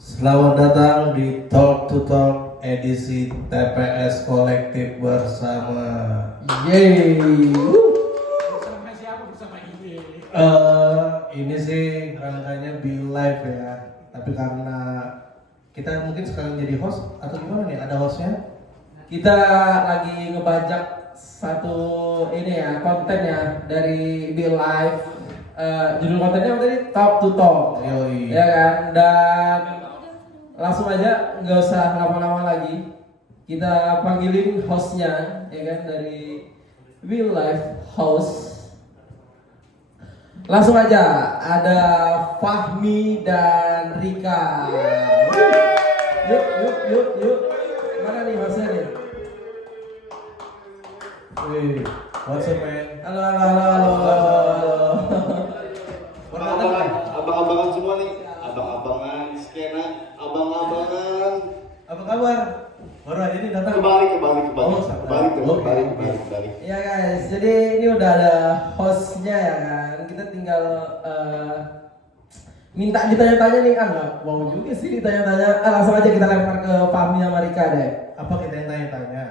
Selamat datang di Talk to Talk edisi TPS Kolektif bersama. Yeay. Bersama siapa? Bersama ini. Ini sih rangkanya Be Live ya. Tapi karena kita mungkin sekarang jadi host atau gimana nih? Ada hostnya? Kita lagi ngebajak satu ini ya konten ya dari Be Live. Judul kontennya apa tadi? Talk to Talk. Yoi. Ya kan? Dan langsung aja nggak usah lama-lama lagi. Kita panggilin hostnya ya kan dari Be Live host. Langsung aja ada Fahmi dan Rika. Yuk. Mana nih hostnya nih? Wih, what's up man? Halo. Abang-abangan semua nih, abang-abangan skena, abang-abangan. Apa kabar? Baru aja nih datang. Kembali. Oh, sama. Kembali. Ya guys, jadi ini udah ada hostnya ya kan. Kita tinggal minta ditanya-tanya nih, nggak mau juga sih ditanya-tanya. Langsung aja kita lempar ke Fahmi sama Rika deh. Apa kita yang tanya-tanya?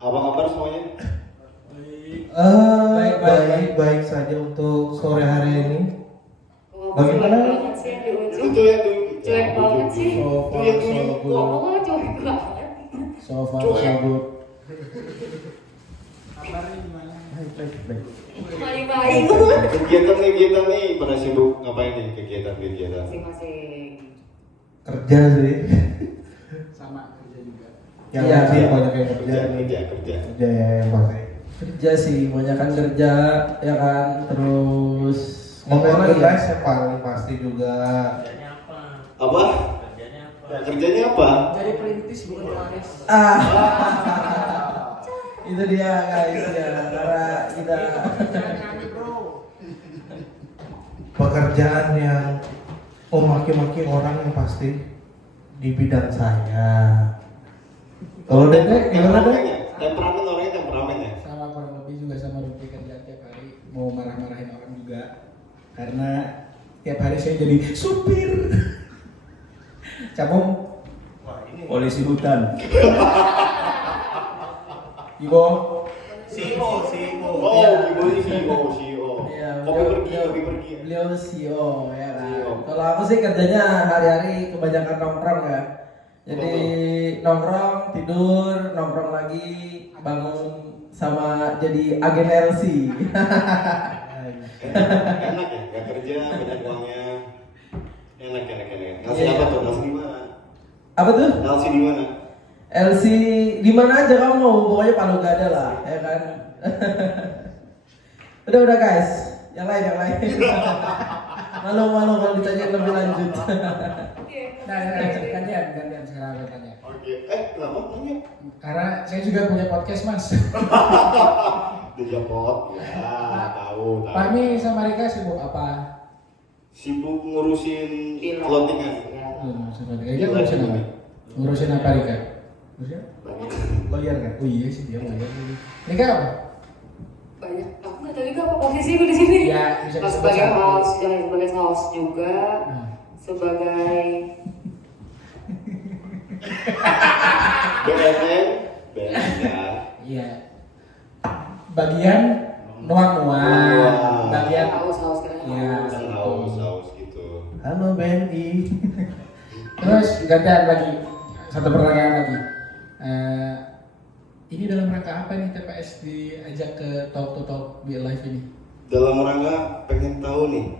Abang-abang semuanya. Baik saja untuk sore hari ini. Bagaimana? Banget sih di ujung. Itu ya tuh. Cuek banget sih. So far Iya, so good. Ngomongnya cuek banget. So far so good. Kabarnya gimana? Baik. Main-main. Kegiatan nih, pada sibuk ngapain nih kegiatan? Masing-masing. Kerja sih. Sama kerja juga. Yang Iya. sih banyak yang kerja. Kerja. Kerja yang pasti. Kerja sih, banyakan kerja ya kan. Terus Ngapain lagi lagi guys? Yang paling pasti juga. Apa? Kerjanya apa? Jadi perintis bukan perintis. Itu dia guys ya. Karena kita Pekerjaan yang maki-maki orang yang pasti di bidang saya. Kalau Dede gimana Dede? Temperamen ya. Sama kurang lebih juga sama Rupi kerjaan tiap hari. Mau marah-marahin orang juga. Karena tiap hari saya jadi supir. Cabung. Polisi hutan. Ibo. CEO. Oh, CEO. Iya, Kopi pergi. Beliau CEO ya kan. CEO. Kalau aku sih kerjanya hari-hari kebanyakan nongkrong ya. Jadi nongkrong, tidur, nongkrong lagi, bangun sama jadi agen LC. Enak ya, gak kerja, banyak uangnya. Enak. Nasi Iya. apa tuh? Nasi di mana? Apa tuh? Nasi di mana? LC di mana aja kamu mau, pokoknya Palu Gada lah, ya kan. udah guys, yang lain. Malu kalau ditanya lebih lanjut. Nah, gantian sekarang aku tanya. Oke. Kenapa tanya? Karena saya juga punya podcast mas. Dijapot. Ya, tahu. Fahmi sama Rika sibuk apa? Sibuk ngurusin Iya. clothingan. Rika ngurusin apa? Ngurusin apa Rika? Ngurusin apa? Bayar kan? Oh iya sih dia bayar. Rika apa? Banyak. Aku nggak tahu juga apa posisiku di sini. Ya, bisa disebut Sebagai satu. host, sebagai host juga. Nah. Sebagai BSN ya. Iya. Bagian nuang-nuang. Bagian haus kan. Iya. Kan haus gitu. Halo BNI. Terus gantian lagi satu pertanyaan lagi. Ini dalam rangka apa nih TPS diajak ke Talk to Talk Be Live ini? Dalam rangka pengen tahu nih,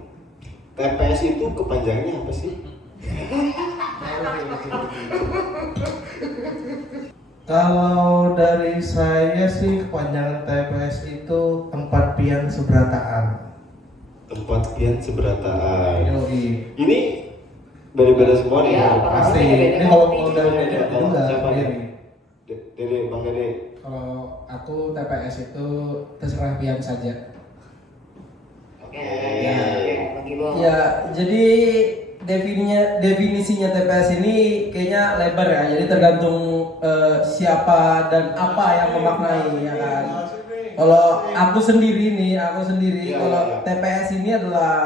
TPS itu kepanjangannya apa sih? Kalau dari saya sih kepanjangan TPS itu tempat pian seberataan. Tempat pian seberataan. Yoi. Ini beda-beda semua nih. Iya, ya? Pasti. Ini kalau dari Dede juga Siapa nih? sendiri. Dede, Bang Dede. Kalau aku TPS itu terserah pian saja. Oke. Ya. Lagi bawa. Ya, jadi definisinya TPS ini kayaknya lebar ya. Jadi tergantung siapa dan apa yang memaknai ya kan. Kalau aku sendiri Iya, kalau iya. TPS ini adalah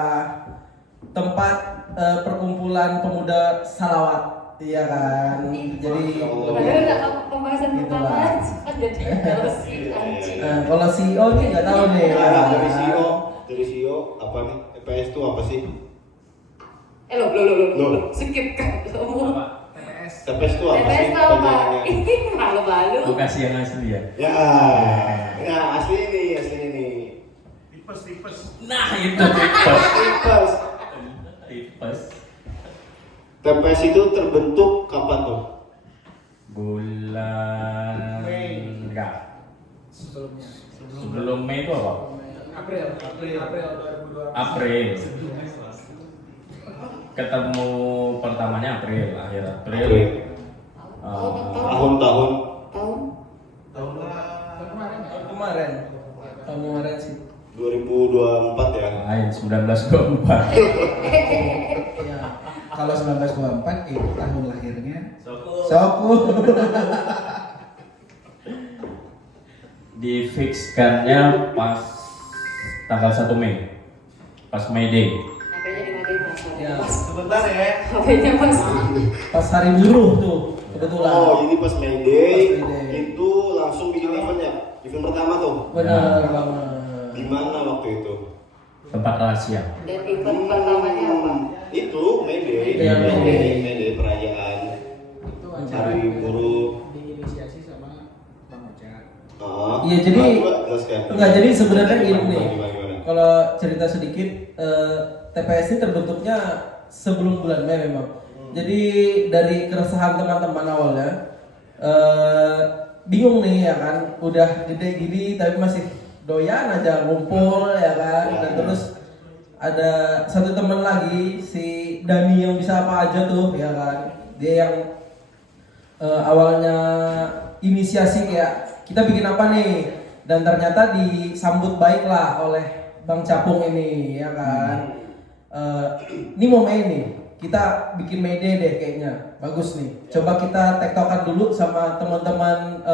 tempat perkumpulan pemuda salawat, iya kan. Jadi Padahal udah pembahasan Gitu pertama lah. jadi LC anjing. kalau CEO nih nggak tahu nih. Nah, dari CEO apa nih? EPS itu apa sih? Lo, skip kan kamu. TPS itu apa sih? TPS tau apa? Panjangannya? Ini malu-malu. Lu kasih yang asli ya. Ya asli ini. Nah itu tipes. Tipes. Tipes. TPS itu terbentuk kapan tuh? Bulan enggak. Sebelumnya. Sebelum Mei itu apa? April 2020. April. Ketemu pertamanya April, akhir April. April. Eh, Tahun Tahun? Tahun Kemarin ya? Tahun kemarin sih. 2024 ya. lain 1924. Ya. Kalau 1924 itu tahun lahirnya Soku. Difikskannya pas tanggal 1 Mei. Pas May Day. HP-nya dimatiin mas. Ya. Sebentar ya. HP-nya mas. Pas hari buruh tuh kebetulan. Oh, jadi pas May Day Pas May Day. itu langsung bikin event ya? Event pertama tuh. Benar banget. Di mana waktu itu? Tempat rahasia. Dan event pertamanya apa? Itu May Day. Iya, May Day. May Day perayaan itu Hari Buruh. diinisiasi sama Bang Ocha. Iya, jadi- coba jelaskan. Enggak, jadi sebenarnya gini nih. Gimana? Kalau cerita sedikit, TPS ini terbentuknya sebelum bulan Mei memang. Jadi dari keresahan teman-teman awalnya, bingung nih ya kan, udah gede gini tapi masih doyan aja ngumpul ya kan, dan terus ada satu teman lagi si Dani yang bisa apa aja tuh ya kan, dia yang awalnya inisiasi kayak kita bikin apa nih, dan ternyata disambut baik lah oleh Bang Capung ini ya kan. Ini mau Mei nih, kita bikin May Day deh kayaknya, bagus nih. Coba kita tektokan dulu sama teman-teman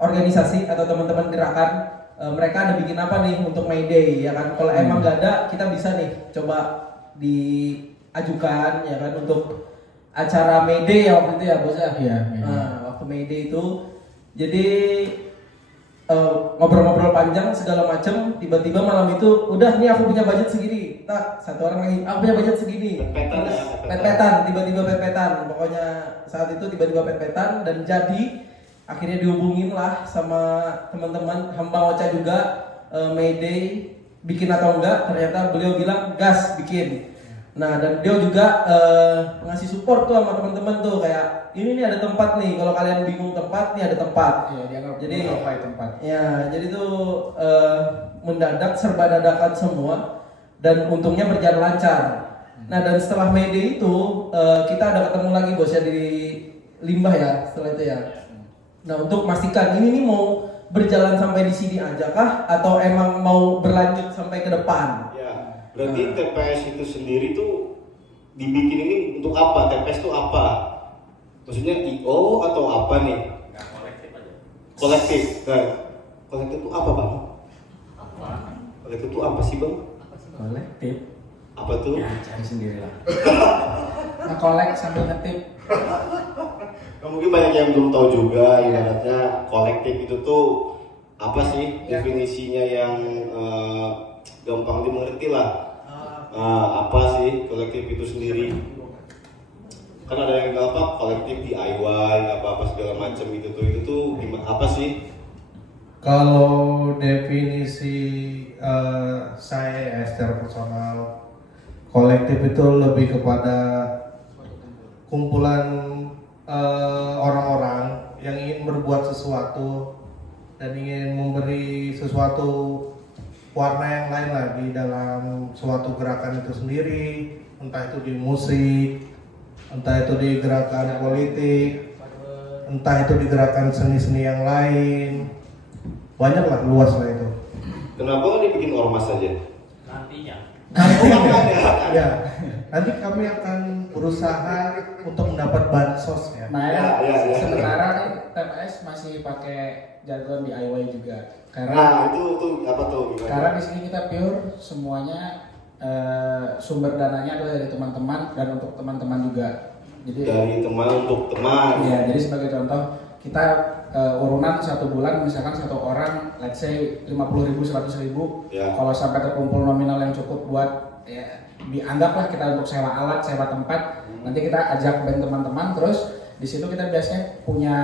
organisasi atau teman-teman gerakan, mereka ada bikin apa nih untuk May Day ya kan. Kalau emang gak ada, kita bisa nih coba diajukan ya kan untuk acara May Day ya waktu itu ya bos ya. Iya, May Day. Nah, waktu May Day itu jadi ngobrol-ngobrol panjang segala macem, tiba-tiba malam itu udah nih aku punya budget segini, tak satu orang lagi aku punya budget segini, Pet-petan terus ya, pet-petan. pet-petan, tiba-tiba pet-petan, pokoknya saat itu tiba-tiba pet-petan, dan jadi akhirnya dihubungin lah sama teman-teman Hamba Ocha juga, May Day bikin atau enggak, ternyata beliau bilang gas bikin. Nah, dan dia juga ngasih support tuh sama teman-teman tuh, kayak ini nih ada tempat nih, kalau kalian bingung tempat nih ada tempat. Iya, dianggap Jadi- profile tempat. Ya, jadi tuh mendadak serba dadakan semua, dan untungnya berjalan lancar. Nah, dan setelah May Day itu kita ada ketemu lagi bos ya di Limbah ya setelah itu ya. Nah, untuk memastikan ini nih mau berjalan sampai di sini aja kah atau emang mau berlanjut sampai ke depan? Ya, berarti TPS itu sendiri tuh dibikin ini untuk apa? TPS itu apa? Maksudnya IO atau apa nih? Kolektif. Nah, kolektif itu apa bang? Kolektif itu apa sih bang? Kolektif. Apa tuh? Ya cari sendirilah. Nge-collect sambil ngetip. Nah, mungkin banyak yang belum tahu juga, ibaratnya kolektif itu tuh apa sih definisinya yang gampang dimengerti lah. Apa sih kolektif itu sendiri? Kan ada yang apa kolektif DIY apa segala macam itu tuh gimana, apa sih? Kalau definisi saya ya secara personal, kolektif itu lebih kepada kumpulan orang-orang yang ingin berbuat sesuatu dan ingin memberi sesuatu warna yang lain lagi dalam suatu gerakan itu sendiri, entah itu di musik, entah itu di gerakan politik, entah itu di gerakan seni-seni yang lain, banyak lah, luas lah itu. Kenapa nggak dibikin ormas saja? Nantinya. Ya, nanti kami akan berusaha untuk mendapat bansos ya. Nah, Ya. sementara kan TPS masih pakai jargon DIY juga. Nah itu apa tuh? Gimana? Karena di sini kita pure semuanya sumber dananya adalah dari teman-teman dan untuk teman-teman juga. Jadi Dari teman untuk teman. ya, jadi sebagai contoh kita urunan 1 bulan misalkan satu orang let's say 50.000 100.000. Ya. Kalau sampai terkumpul nominal yang cukup buat ya, dianggaplah kita untuk sewa alat, sewa tempat. Nanti kita ajak band teman-teman, terus di situ kita biasanya punya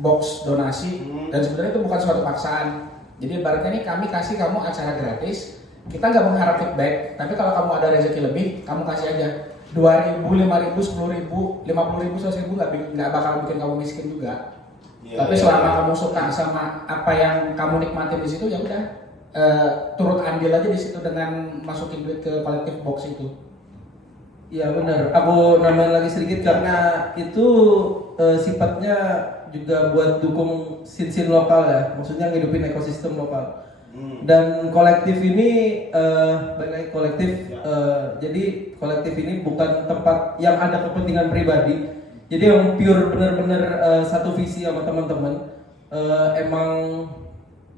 box donasi dan sebenarnya itu bukan suatu paksaan. Jadi ibaratnya nih kami kasih kamu acara gratis, kita nggak mengharap feedback, tapi kalau kamu ada rezeki lebih, kamu kasih aja 2.000, 5.000, 10.000, 50.000, 100.000 nggak bakal bikin kamu miskin juga. Iya, Tapi iya, selama iya. kamu suka sama apa yang kamu nikmatin di situ, ya udah turut andil aja di situ dengan masukin duit ke kolektif box itu. Iya benar. Aku nambahin lagi sedikit karena itu sifatnya juga buat dukung scene lokal ya. Maksudnya ngidupin ekosistem lokal. Dan kolektif ini balik lagi kolektif. Jadi kolektif ini bukan tempat yang ada kepentingan pribadi. Jadi yang pure bener-bener satu visi sama teman-teman. Emang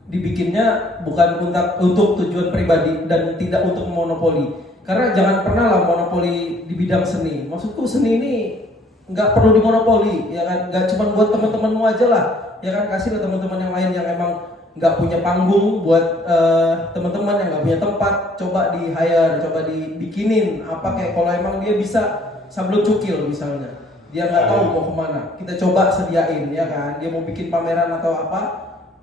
dibikinnya bukan untuk tujuan pribadi dan tidak untuk monopoli. Karena jangan pernah lah monopoli di bidang seni. Maksudku seni ini nggak perlu dimonopoli, ya kan? Nggak cuma buat teman-temanmu aja lah, ya kan? Kasih ke teman-teman yang lain yang emang nggak punya panggung, buat teman-teman yang nggak punya tempat, coba di hire, coba dibikinin apa kayak kalau emang dia bisa sambil cukil misalnya, dia nggak tahu mau kemana, kita coba sediain, ya kan? Dia mau bikin pameran atau apa,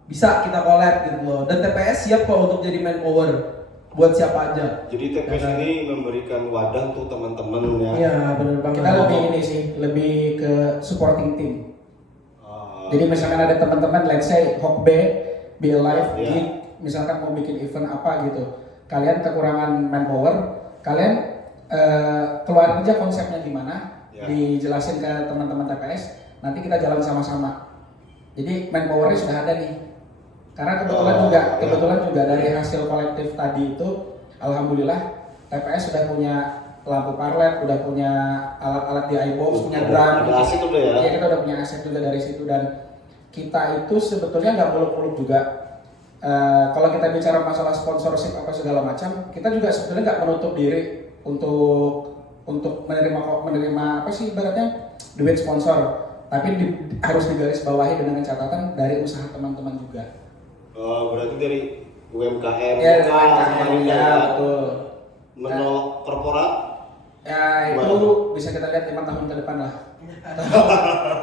bisa kita collab gitu loh. Dan TPS siap kok untuk jadi manpower buat siapa aja. Jadi TPS Ya kan? ini memberikan wadah untuk teman-teman ya. Iya benar banget. Kita lebih ini sih, lebih ke supporting team. Ah, Jadi misalkan ada teman-teman, let's say Hokbe, Be Alive, Iya. Geek, misalkan mau bikin event apa gitu, kalian kekurangan manpower, kalian keluarin aja konsepnya gimana, Iya. dijelasin ke teman-teman TPS, nanti kita jalan sama-sama. Jadi manpowernya sudah ada nih. Karena kebetulan juga dari hasil kolektif tadi itu, alhamdulillah TPS sudah punya lampu parlet, udah punya alat-alat di iBox, punya drum. Ada aset udah ya. Iya, kita udah punya aset juga dari situ, dan kita itu sebetulnya nggak muluk-muluk juga. Kalau kita bicara masalah sponsorship apa segala macam, kita juga sebetulnya nggak menutup diri untuk menerima apa sih ibaratnya duit sponsor, tapi harus digarisbawahi dengan catatan dari usaha teman-teman juga. Berarti dari UMKM, Ya, bukan UMKM, Samarinda ya, ya. betul. Menolak korporat. Ya itu bisa kita lihat 5 tahun ke depan lah.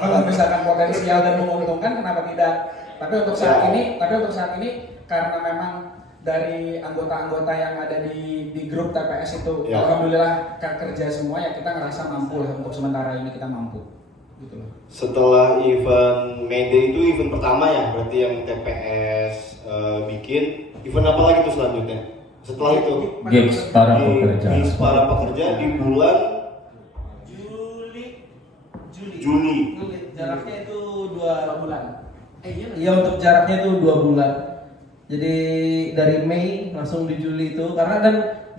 Kalau misalkan potensial dan menguntungkan, kenapa tidak? Tapi untuk saat ini karena memang dari anggota-anggota yang ada di grup TPS itu, Ya. alhamdulillah kerja semua, ya kita ngerasa mampu lah, untuk sementara ini kita mampu. Gitu loh. Setelah event Mayday itu event pertama ya, berarti yang TPS bikin. Event apa lagi tuh selanjutnya? Setelah itu Gigs para di pekerja. Gigs para pekerja di bulan Juli. Jaraknya itu 2 bulan. Iya untuk jaraknya itu 2 bulan. Jadi dari Mei langsung di Juli itu karena dan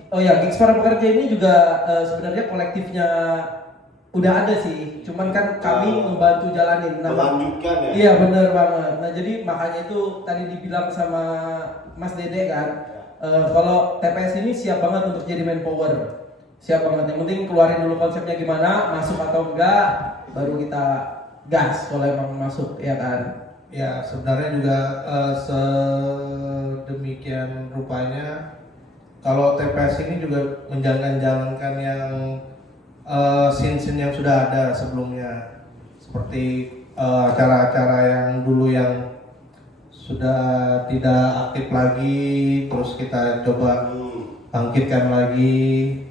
oh ya Gigs para pekerja ini juga sebenarnya kolektifnya udah ada sih, cuman kan kami membantu jalanin. Melanjutkan ya. Iya bener banget. Nah jadi makanya itu tadi dibilang sama Mas Dede kan, kalau TPS ini siap banget untuk jadi manpower, siap banget. Yang penting keluarin dulu konsepnya gimana, masuk atau enggak, baru kita gas kalau emang masuk, ya kan. Ya sebenarnya juga sedemikian rupanya kalau TPS ini juga menjalankan yang scene-scene yang sudah ada sebelumnya, seperti acara-acara yang dulu yang sudah tidak aktif lagi, terus kita coba bangkitkan lagi.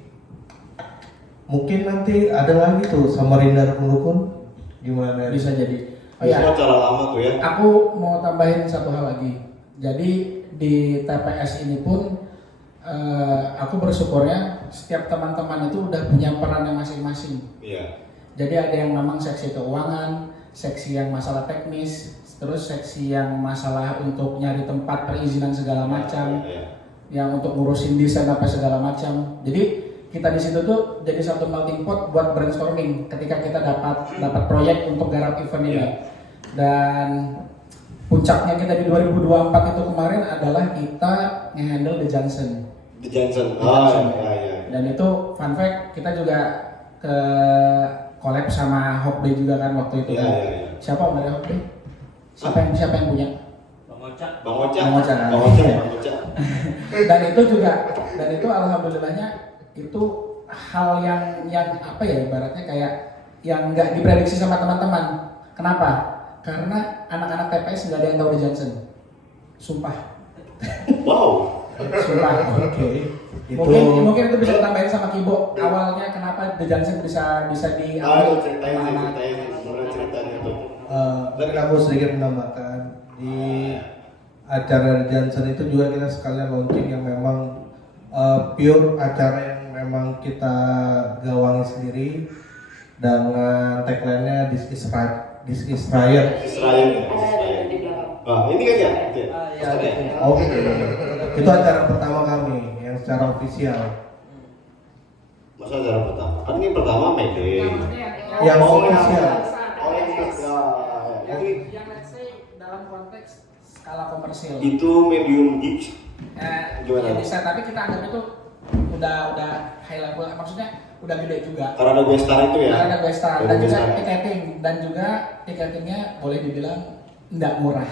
Mungkin nanti ada lagi tuh Samarinda Rukun, gimana? Bisa jadi. Oh Itu ya, acara lama tuh ya. aku mau tambahin satu hal lagi. Jadi di TPS ini pun aku bersyukurnya setiap teman-teman itu udah punya perannya masing-masing. Iya. Jadi ada yang memang seksi keuangan, seksi yang masalah teknis, terus seksi yang masalah untuk nyari tempat, perizinan segala macam, Iya. yang untuk ngurusin desain apa segala macam. Jadi kita di situ tuh jadi satu melting pot buat brainstorming ketika kita dapat proyek untuk garap event ini. Iya. Dan puncaknya kita di 2024 itu kemarin adalah kita nge-handle The Johnson. The Johnson. The Johnson. Ya. Dan itu fun fact, kita juga ke collab sama Hokbe juga kan waktu itu. Iya, Kan. iya, iya. Siapa om dari Hokbe? Siapa yang punya? Bang Oca. Bang Oca. Bang Oca. Bang Oca. Bang Oca. Dan itu alhamdulillahnya itu hal yang apa ya, ibaratnya kayak yang nggak diprediksi sama teman-teman. Kenapa? Karena anak-anak TPS nggak ada yang tahu The Johnson. Sumpah. Wow. Sumpah. Oke. Itu Mungkin itu bisa ditambahin sama Kibo. Awalnya kenapa The Johnson bisa diambil? Ceritain sebenarnya ceritanya tuh. mungkin aku sedikit menambahkan di acara Johnson itu juga kita sekalian launching yang memang pure acara yang memang kita gawangi sendiri dengan tagline-nya This is Right, This is Riot. Israel ya. Ada di belakang. Ini kan ya? Itu ya? Iya, Posternya? betul. Oke, itu acara pertama kami yang secara official. Masa acara pertama? Kan ini pertama Mayday. Yang Oh, official. Oh, yang jadi Yang let's say dalam konteks skala komersil. itu medium geek. Gimana? Ya bisa, tapi kita anggap itu udah high level, maksudnya udah gede juga. Karena ada gue star itu ya. Karena ada gue star Ada dan gue juga star. tiketingnya boleh dibilang nggak murah.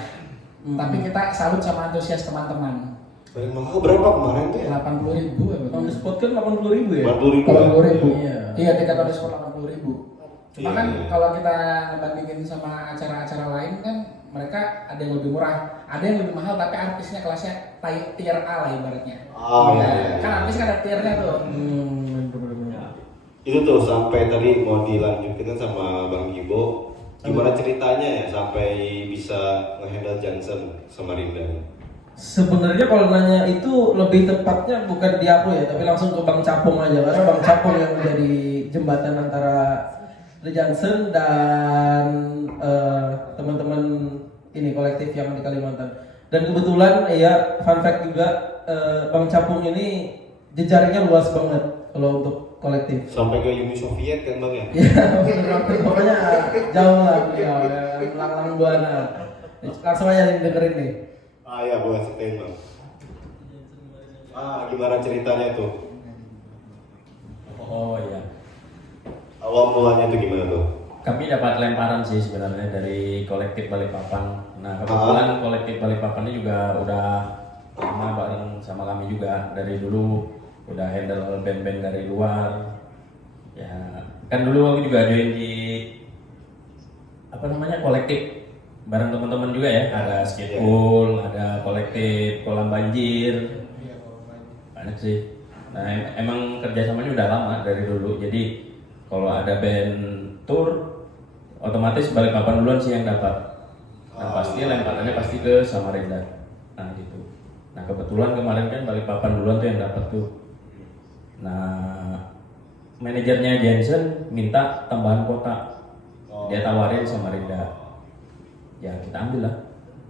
Tapi kita salut sama antusias teman-teman. Paling mahal berapa kemarin tuh ya? 80.000 ya. On the spot kan 80.000 ya? 40.000. 80.000. Iya. Iya, tiket on the spot 80.000. Cuma Iya, kan iya. kalau kita ngebandingin sama acara-acara lain kan mereka ada yang lebih murah, ada yang lebih mahal tapi artisnya kelasnya tier A lah ibaratnya. Oh, Ya, iya. kan artis kan ada tiernya tuh. Bener-bener. Itu tuh sampai tadi mau dilanjutin sama Bang Gibo. Gimana ceritanya ya sampai bisa ngehandle Johnson sama Rinda? Sebenarnya kalau nanya itu lebih tepatnya bukan di aku ya, tapi langsung ke Bang Capung aja karena Bang Capung yang menjadi jembatan antara The Johnson dan teman-teman ini kolektif yang di Kalimantan. Dan kebetulan ya fun fact juga Bang Capung ini jejaringnya luas banget kalau untuk kolektif. Sampai ke Uni Soviet kan Bang ya? Ya bener, pokoknya jauh lah beliau ya, lang-lang buana. Langsung aja dengerin nih. Ya boleh ceritain Bang. Gimana ceritanya tuh? Oh iya. Awal mulanya tuh gimana tuh? Kami dapat lemparan sih sebenarnya dari kolektif Balikpapan. Nah kebetulan kolektif Balikpapan ini juga udah lama bareng sama kami juga dari dulu, udah handle band-band dari luar. Ya kan dulu aku juga join di apa namanya kolektif bareng teman-teman juga ya. Ada skateboard, ada kolektif kolam banjir, banyak sih. Nah emang kerjasamanya udah lama dari dulu. Jadi kalau ada band tour otomatis Balikpapan duluan sih yang dapat. Dan pasti lemparannya pasti ke Samarinda. Nah gitu. Nah kebetulan kemarin kan Balikpapan duluan tuh yang dapat tuh. Nah manajernya Jensen minta tambahan kota. Dia tawarin Samarinda. Ya kita ambil lah.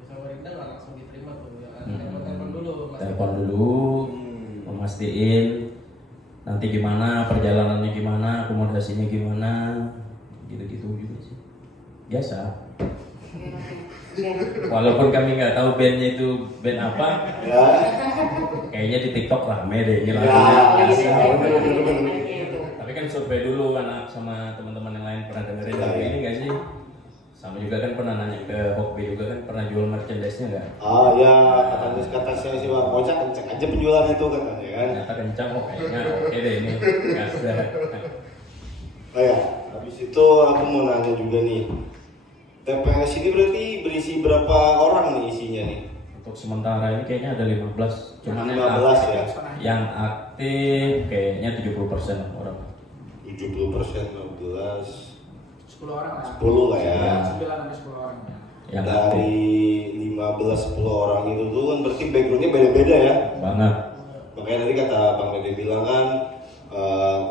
Samarinda nggak langsung diterima tuh ya. Hmm. dulu. Telepon dulu, memastiin nanti gimana perjalanannya, gimana akomodasinya, gimana gitu-gitu juga sih. Biasa. Walaupun kami nggak tahu bandnya itu band apa, Ya. kayaknya di TikTok rame deh ini Ya. lagunya. Gitu. Tapi kan survei dulu anak sama teman-teman yang lain pernah dengerin lagu ini nggak sih? Sama juga kan pernah nanya ke Hokbe juga kan pernah jual merchandise-nya nggak? Ya kata saya si Bang Oca kenceng aja penjualan itu katanya kan. Ternyata kencang kok kayaknya oke deh ini. Gas dah. Ya, habis itu aku mau nanya juga nih. TPS ini berarti berisi berapa orang nih isinya nih? Untuk sementara ini kayaknya ada 15. Cuman 15 ya. yang aktif kayaknya 70% orang. 70% 15 10 orang lah. 10 lah ya. 9 sampai 10 orang. Yang aktif Dari 15-10 orang itu tuh kan berarti backgroundnya beda-beda ya. banget. Makanya tadi kata Bang Dede bilang kan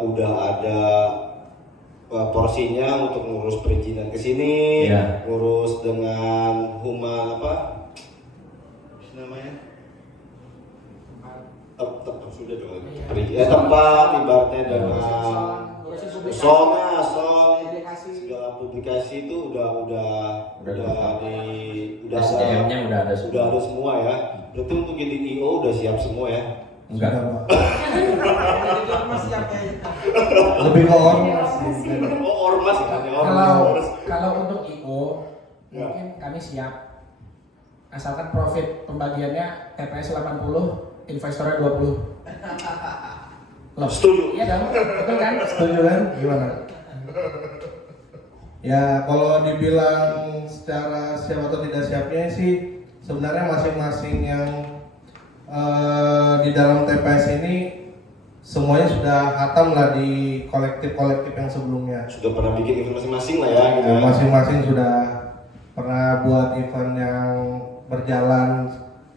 udah ada porsinya untuk ngurus perizinan ke sini, Iya. ngurus dengan Huma apa? Namanya? Sudah dong. Tempat ibaratnya dengan sound, segala publikasi itu udah SDM-nya udah ada semua ya. Berarti untuk jadi IO udah siap semua ya. Enggak. Sudah, Pak. Jadi ormas siap kayaknya. Lebih ke ormas Ormas sih. sih. Oh ormas kan ya Kalau ormas. kalau untuk IO Ya. mungkin kami siap. Asalkan profit pembagiannya TPS 80, investornya 20. Loh, Setuju. iya dong, betul kan? Setuju kan? Gimana? Ya kalau dibilang secara siap atau tidak siapnya sih sebenarnya masing-masing yang di dalam TPS ini semuanya sudah hatam lah di kolektif-kolektif yang sebelumnya. Sudah pernah bikin event masing-masing lah ya gitu ya. Masing-masing sudah pernah buat event yang berjalan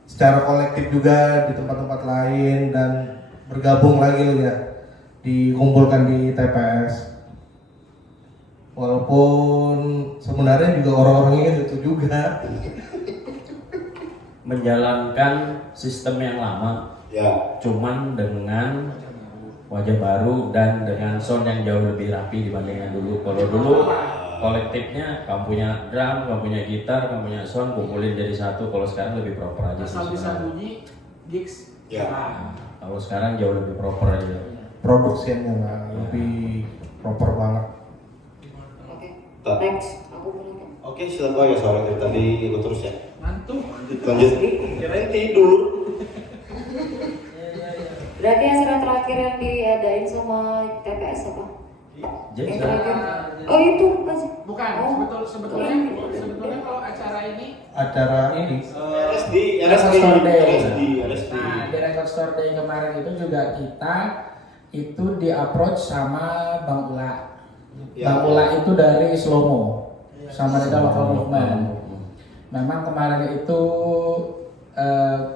secara kolektif juga di tempat-tempat lain dan bergabung lagi ya, dikumpulkan di TPS. Walaupun sebenarnya juga orang-orangnya itu juga. Menjalankan sistem yang lama, Ya. cuman dengan wajah baru dan dengan sound yang jauh lebih rapi dibanding yang dulu. Kalau dulu kolektifnya kamu punya drum, kamu punya gitar, kamu punya sound, kumpulin jadi satu. Kalau sekarang lebih proper aja sih. Asal bisa sebenarnya. bunyi, gigs. Ya. Nah, kalau sekarang jauh lebih proper aja. Produksinya lah lebih proper banget. Oke. Tak. Next, aku punya. Oke, silakan. Oh ya, soalnya dari tadi ikut terus ya. Ngantuk. Lanjut. Kirain tidur. Berarti hasil terakhir yang diadain sama TPS apa? Jadi Yang sekarang terakhir. Oh itu masih. Bukan, Oh. sebetulnya kalau acara ini Acara ini RSD, Record Store Day. RSD. Nah, di Record Store Day kemarin itu juga kita itu di approach sama Bang Ula. Ya. Bang Ula itu dari Slomo sama Reda Local Movement. Memang kemarin itu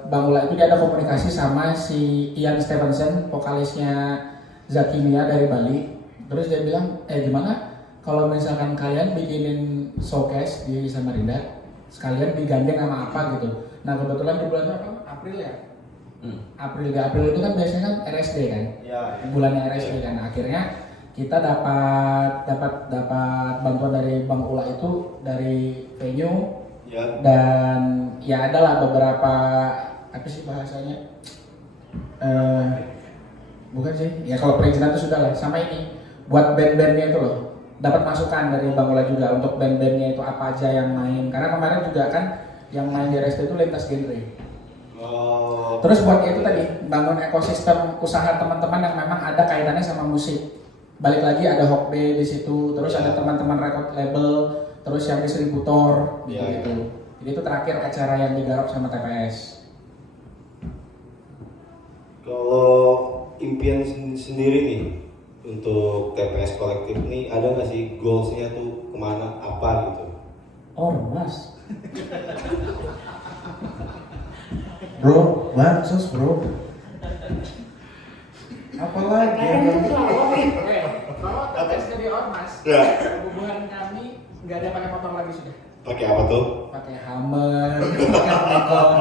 Bang Ula itu dia ada komunikasi sama si Ian Stevenson, vokalisnya Zakimia dari Bali. Terus dia bilang, gimana kalau misalkan kalian bikinin showcase di Samarinda, sekalian digandeng sama apa gitu. Nah kebetulan di bulan apa? April ya? April itu kan biasanya kan RSD kan? ya. Bulannya RSD kan. Nah, akhirnya kita dapat bantuan dari Bang Ula itu dari venue. Ya. Dan ya adalah beberapa apa sih bahasanya bukan sih ya kalau perizinan itu sudah lah sama ini buat band-bandnya itu loh dapat masukan dari Bang Ula juga untuk band-bandnya itu apa aja yang main karena kemarin juga kan yang main di RSD itu lintas genre. Oh. Terus buat itu tadi bangun ekosistem usaha teman-teman yang memang ada kaitannya sama musik. Balik lagi ada Hokbe di situ, terus ada teman-teman record label, terus yang distributor gitu. Iya, iya. Jadi itu terakhir acara yang digarap sama TPS. Kalau impian sendiri nih untuk TPS kolektif nih ada nggak sih goalsnya tuh kemana apa gitu? ormas. Bro, bansos bro. Apalagi Kalian itu pelawak ya. Oke, kalau TPS jadi ormas, Ya. hubungan kami nggak ada pakai motor lagi sudah. Pakai apa tuh? Pakai Hummer, pakai Nikon.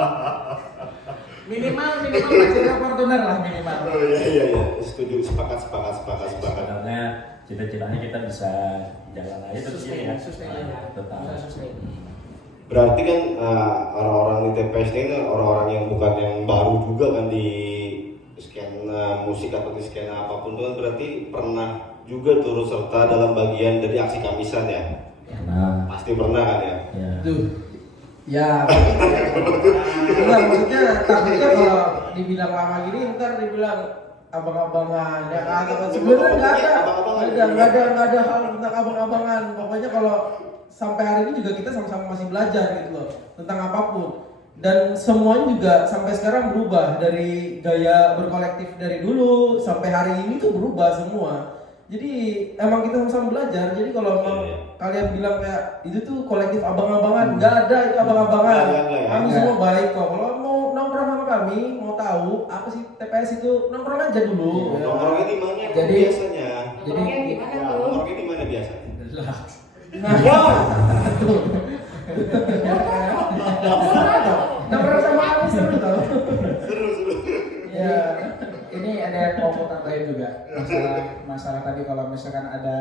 Minimal Pajero Fortuner lah minimal. Oh iya setuju sepakat. Sebenarnya cita-citanya kita bisa jalan aja terus Sustain, ini ya. sustain. Tetap. Bisa sustain. Berarti kan orang-orang di TPS ini kan orang-orang yang bukan yang baru juga kan di skena musik atau di skena apapun tuh kan berarti pernah juga turut serta dalam bagian dari aksi kamisan ya? Nah, Pasti pernah kan ya? ya. Tuh. Ya, enggak maksudnya takutnya kalau dibilang lama gini ntar dibilang abang-abangan ya kagak sebenarnya nggak ada hal tentang abang-abangan pokoknya kalau sampai hari ini juga kita sama-sama masih belajar gitu loh tentang apapun dan semuanya juga sampai sekarang berubah dari gaya berkolektif dari dulu sampai hari ini tuh berubah semua. Jadi emang kita sama-sama belajar. Jadi kalau emang kalian bilang kayak itu tuh kolektif abang-abangan, nggak ada itu abang-abangan. Nggak ya. Kami semua baik kok. Kalau mau nongkrong sama kami, mau tahu apa sih TPS itu, nongkrong aja dulu. Ya. Nongkrongnya di mana Jadi- biasanya? Nongkrongnya gimana Ya, tuh? nongkrongnya di mana biasanya? Nongkrong sama kami seru tau. Seru. Ya, ini ada yang mau aku tambahin juga masalah tadi kalau misalkan ada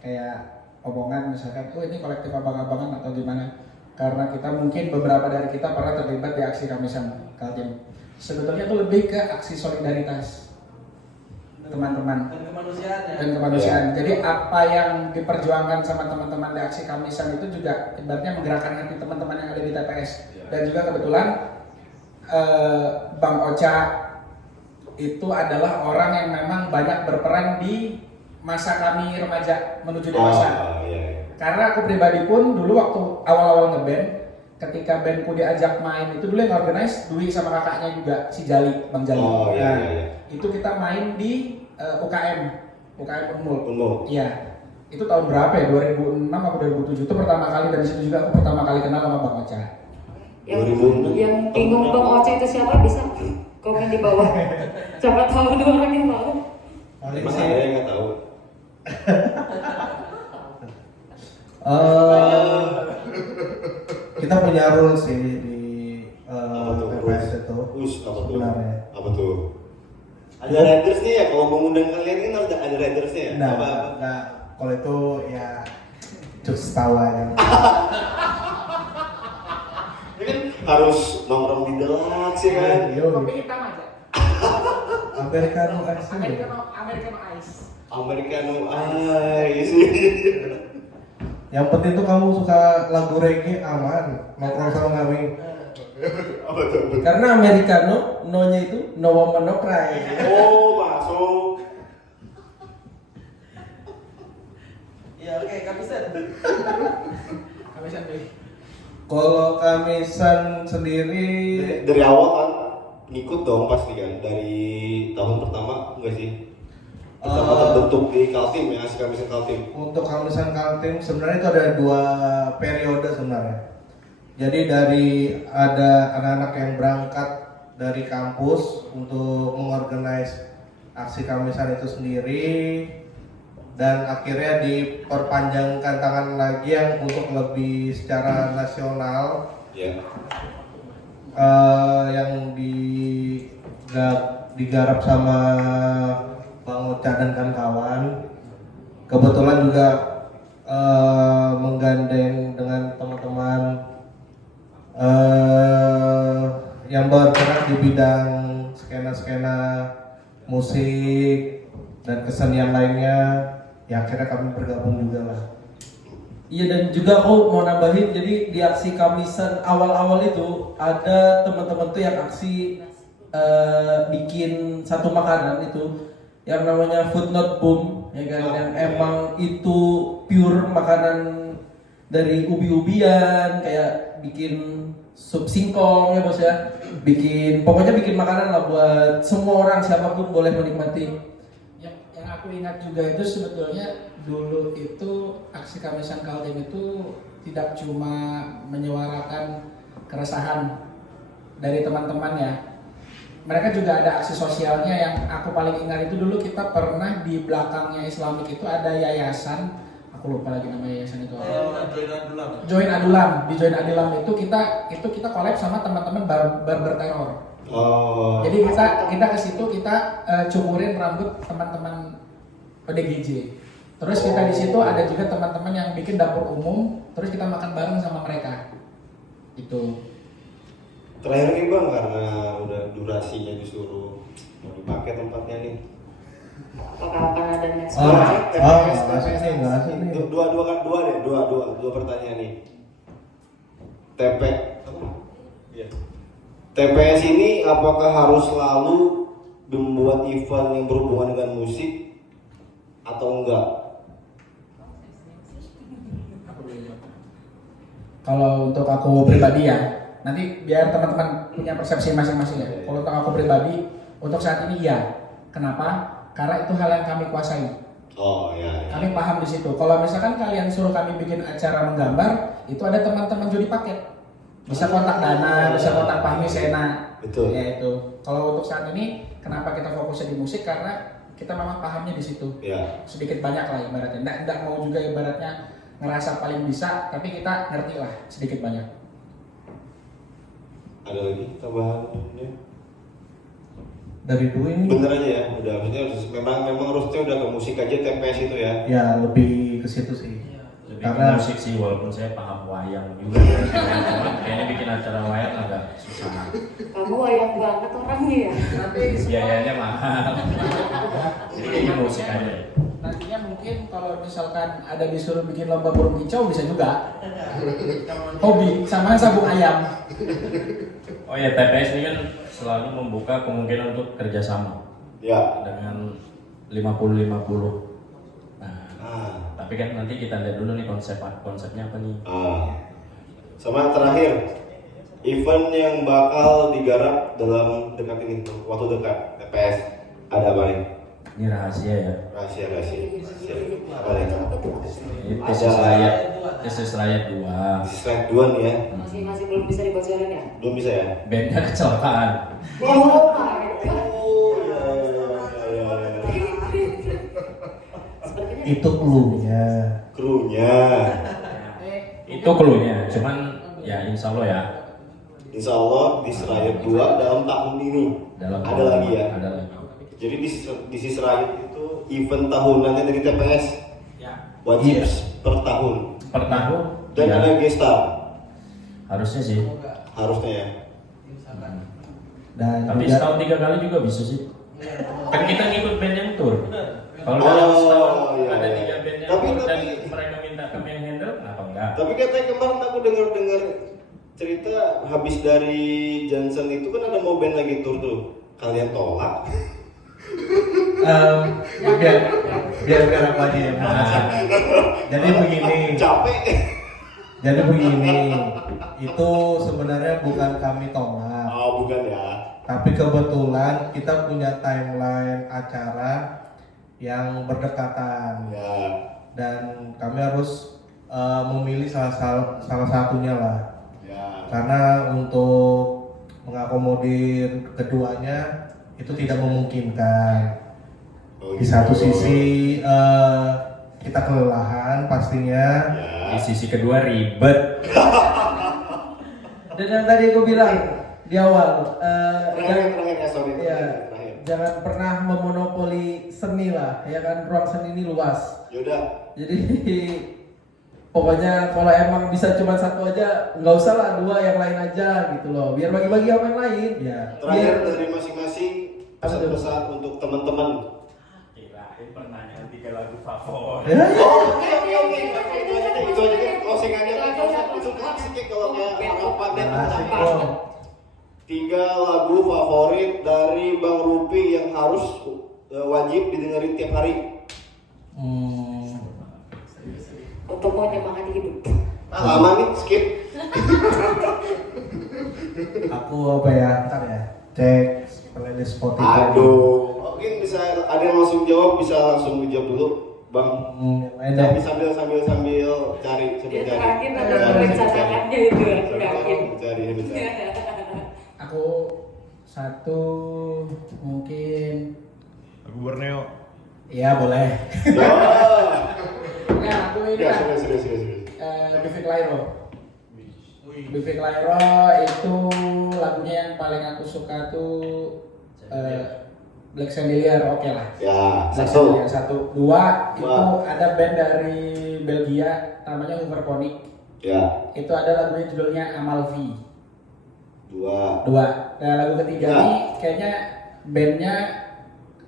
kayak omongan misalkan, oh ini kolektif abang-abangan atau gimana? Karena kita mungkin beberapa dari kita pernah terlibat di aksi kamisan Kaltim. sebetulnya itu lebih ke aksi solidaritas teman-teman Dan kemanusiaan ya. dan kemanusiaan. Jadi apa yang diperjuangkan sama teman-teman di aksi Kamisan itu juga ibaratnya menggerakkan hati teman-teman yang ada di TPS. Dan juga kebetulan Bang Ocha itu adalah orang yang memang banyak berperan di masa kami remaja menuju dewasa. Iya. Karena aku pribadi pun dulu waktu awal-awal ngeband, ketika bandku diajak main itu dulu yang organize Dwi sama kakaknya juga si Jali, Bang Jali. Oh, iya, Nah, iya. itu kita main di UKM Unmul. Unmul. Iya. Itu tahun berapa ya? 2006 atau 2007 itu pertama kali, dan di situ juga aku pertama kali kenal sama Bang Ocha. Yang bingung Bang Ocha itu siapa bisa komen di bawah. Siapa tahu ada orang yang mau. Paling Emang sih ada yang nggak tahu? kita punya rule sih di Apa tuh? TPS itu Apa tuh? sebenarnya. Apa tuh? Ada riders nih ya, kalau mengundang kalian kan harus ada ridersnya ya? Nah, Apa? nah, kalau itu ya cus tawa aja. Ini kan harus nongkrong di deluxe ya kan? Yo, Kopi hitam aja. Americano Ice. Americano Ice. Americano Ice. Yang penting tuh kamu suka lagu reggae aman, nongkrong sama kami. Apa tuh? Karena Americano, no-nya itu no woman no cry. Oh, masuk. Ya oke, Kamisan. Kamisan deh. Kalau Kamisan sendiri Dari awal kan ngikut dong pasti kan, dari tahun pertama enggak sih? Pertama terbentuk di Kaltim ya, si Kamisan Kaltim. untuk Kamisan Kaltim sebenarnya itu ada 2 periode sebenarnya. Jadi dari ada anak-anak yang berangkat dari kampus untuk mengorganize aksi Kamisan itu sendiri, dan akhirnya diperpanjangkan tangan lagi yang untuk lebih secara nasional, Ya. yang digarap sama Bang Ocha dan kawan-kawan. Kebetulan juga menggandeng dengan teman-teman yang bergerak di bidang skena-skena musik dan kesenian lainnya. Ya akhirnya kami bergabung juga lah. Iya, dan juga aku mau nambahin, jadi di aksi Kamisan awal-awal itu ada teman-teman tuh yang aksi bikin satu makanan itu yang namanya Food Not Boom, ya kan, yang emang itu pure makanan dari ubi-ubian, kayak bikin sup singkong ya bos ya, pokoknya bikin makanan lah buat semua orang, siapapun boleh menikmati. Yang aku ingat juga itu sebetulnya dulu itu aksi Kamisan Kaltim itu tidak cuma menyuarakan keresahan dari teman-teman ya. Mereka juga ada aksi sosialnya. Yang aku paling ingat itu dulu kita pernah di belakangnya Islamik itu ada yayasan, aku lupa lagi nama yayasan itu. Join Adulam. Di Join Adulam itu kita collab sama teman-teman barber teror. Oh. Jadi kita ke situ kita cukurin rambut teman-teman ODGJ. Terus kita di situ ada juga teman-teman yang bikin dapur umum, terus kita makan bareng sama mereka. Itu. Terakhir nih Bang, karena udah durasinya disuruh mau dipakai tempatnya nih. Apakah akan ada next Oh, project? enggak sih nih. Dua pertanyaan nih. TPS ini apakah harus selalu membuat event yang berhubungan dengan musik atau enggak? Kalau untuk aku pribadi ya, nanti biar teman-teman punya persepsi masing-masing ya. Kalau untuk aku pribadi, untuk saat ini ya. Kenapa? Karena itu hal yang kami kuasai. Oh ya. Kami paham di situ. Kalau misalkan kalian suruh kami bikin acara menggambar, itu ada teman-teman judi paket. Bisa kontak Dana, bisa kontak Fahmi Sena. Betul. Ya itu. Kalau untuk saat ini, kenapa kita fokusnya di musik? Karena kita memang pahamnya di situ. Ya. Sedikit banyak lah ibaratnya. Nggak mau juga ibaratnya ngerasa paling bisa, tapi kita ngerti lah sedikit banyak. Ada lagi tambahan? Dari dulu ini Bener aja ya, udah maksudnya memang harusnya udah ke musik aja TPS itu ya. ya lebih ke situ sih. Lebih bikin Karena- musik sih, walaupun saya paham wayang juga. Cuman kayaknya bikin acara wayang agak susah. Kamu wayang banget orangnya ya. Biayanya mahal. Jadi kayaknya musik aja. Nantinya mungkin kalau misalkan ada disuruh bikin lomba burung kicau bisa juga. Hobi sama sabung ayam. Oh ya, TPS ini kan selalu membuka kemungkinan untuk kerjasama Ya. dengan 50-50. Nah, Ah. tapi kan nanti kita lihat dulu nih konsepnya apa nih. Sama yang terakhir, event yang bakal digarap dalam dekat ini, waktu dekat TPS ada apa nih? Ini rahasia ya. Rahasia. Apa nih? Ini tesis rakyat 2. Slide 2 nih ya, Masih belum bisa dibocorin ya? belum bisa ya? Bandnya kecelakaan. Oh my god. Oh ya. Sepertinya Itu clue-nya. Krunya, Itu clue-nya. Cuman ya insya Allah ya. insya Allah di Serayat 2 dalam tahun ini ada lagi ya. Ada lagi. Jadi di Serayat itu event tahunannya dari TPS wajib Iya. per tahun Per tahun. dan ya, ada gestar harusnya sih. harusnya ya. Dan Tapi juga setahun 3 kali juga bisa sih. Kan kita ngikut band yang tour. Kalau Oh, dalam setahun iya, ada iya. 3 band yang Tapi- tour dan tapi- mereka minta kami yang handle, kenapa enggak? Tapi katanya kemarin aku dengar cerita habis dari Johnson itu kan ada mau band lagi tour tuh. Kalian tolak? biar apa aja yang merasakan. Jadi begini. Capek. Jadi begini. Itu sebenarnya bukan kami tolak. Oh bukan ya. Tapi kebetulan kita punya timeline acara yang berdekatan Ya. dan kami harus memilih salah satunya lah. Ya. Karena untuk mengakomodir keduanya itu tidak memungkinkan. Oh, Di gitu. satu sisi kita kelelahan pastinya. Ya. Di sisi kedua ribet. Dan yang tadi aku bilang di awal, Terakhir ya sorry. ya, Terakhir. jangan pernah memonopoli seni lah, ya kan, ruang seni ini luas. Yaudah. Jadi pokoknya kalau emang bisa cuma satu aja, nggak usah lah 2, yang lain aja gitu loh. Biar bagi-bagi sama yang lain. Ya. Terakhir dari masing-masing Apa tuh? pesan-pesan untuk teman-teman. Kirain pertanyaan 3 lagu favorit. Ya, Oh, oke. Itu aja kan closingannya kan itu klasik ya kalau kayak harapan dan asik harapan. dong. 3 lagu favorit dari Bang Rupi yang harus wajib didengerin tiap hari. untuk mau nyemangati hidup. Lama nih skip. Aku apa ya? Ntar ya. Cek playlist Spotify. Aduh, mungkin bisa ada yang langsung jawab, bisa langsung dijawab dulu, Bang. Main deh. Tapi sambil cari, Dia terakhir ada merencanakannya itu ya, yakin. Cari. Aku satu mungkin. Lagu Borneo. Iya boleh. Oh. Nah, aku ini Ya, lah. serius. Bivik Lairo. Bivik Lairo itu lagunya yang paling aku suka tuh Black Chandelier, oke lah. Ya, Black satu. Chandelier 1, 2 itu Dua. ada band dari Belgia namanya Hooverphonic. Ya, Itu ada lagunya judulnya Amalfi. 2. 2. Nah, lagu ketiga Ya. ini kayaknya bandnya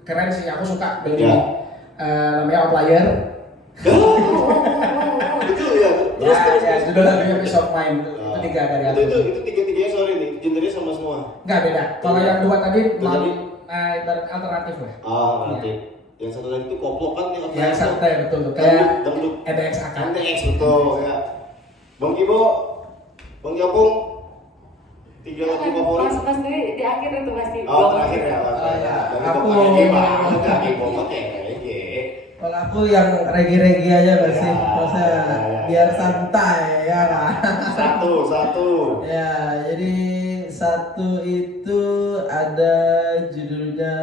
keren sih, aku suka band Ya. ini. Namanya Outlier. Betul ya. Ya, judul lagunya Peace of Mind. Itu 3 dari aku. Itu tiga-tiganya sorry nih, genrenya sama semua. Enggak beda. Kalau yang 2 tadi Itu tadi? ibarat alternatif lah. Nanti. Yang satu tadi itu koplokan yang Yang santai betul tuh. Kayak dangdut. EDX akan. NTX betul ya. Bang Kibo, Bang Japung, 3 lagu favorit. Mas di akhir itu pasti. Oh terakhir ya. Aku- Kalau aku yang reggae aja gak sih, maksudnya biar santai ya kan. Satu. Ya, jadi satu itu ada judulnya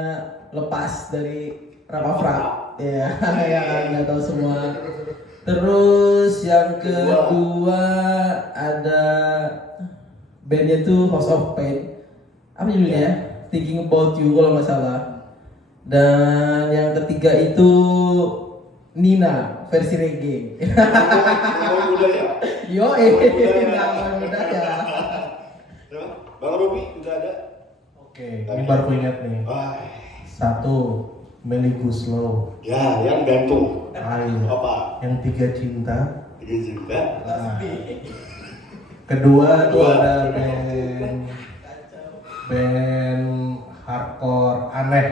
Lepas dari Rapafra. Ya, ya kan nggak tahu semua. Terus yang kedua ada bandnya tuh House of Pain. Apa judulnya ya? Thinking About You kalau nggak salah. Dan yang ketiga itu Nina versi reggae. Nama muda ya. Yo, nama muda ya. Bang Robi udah ada. Oke, ini baru ingat nih. Ah, Satu, Melly Guslow. ya yang gantung. Ayo. Apa? Yang tiga cinta. Tiga cinta. Nah. Kedua itu ada band hardcore aneh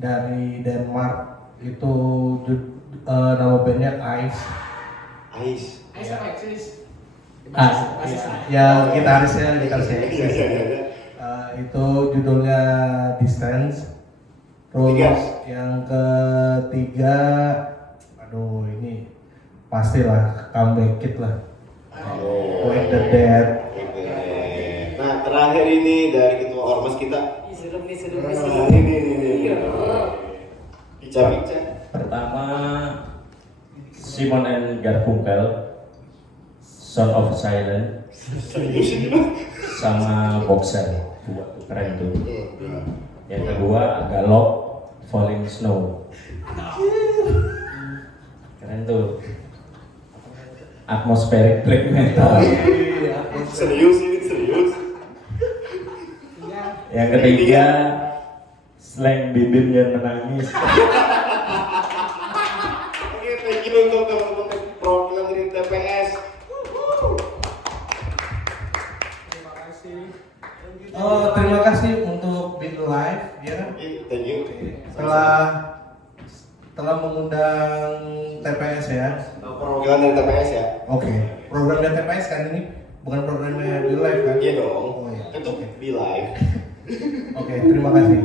dari Denmark. Itu nama bandnya Ice. Ice. Ya gitarisnya Iya, iya, iya. itu judulnya Distance. Terus Tiga. yang ketiga, aduh ini pastilah Comeback Kid lah. Oh. Wake the Dead. Oke. Nah terakhir ini dari ketua ormas kita. Ih, serem nih, serem nih, Nah, serem. ini. Iya. Bica. Pertama Simon and Garfunkel, Sound of Silence, Serius ini Bang? sama Boxer. Dua tuh keren tuh. Iya. Yang kedua Galop, Falling Snow. Keren tuh. Atmospheric black metal. Serius ini serius. Yang ketiga Slang Bibim yang menangis. Oke, thank you untuk teman-teman perwakilan dari TPS. Oh, terima kasih untuk Beat Live ya. Thank you. Telah mengundang TPS ya. Perwakilan dari TPS ya. Oke, programnya TPS kan ini bukan programnya Beat Live kan? Iya dong. Oh, iya. Itu di live. Oke, terima kasih.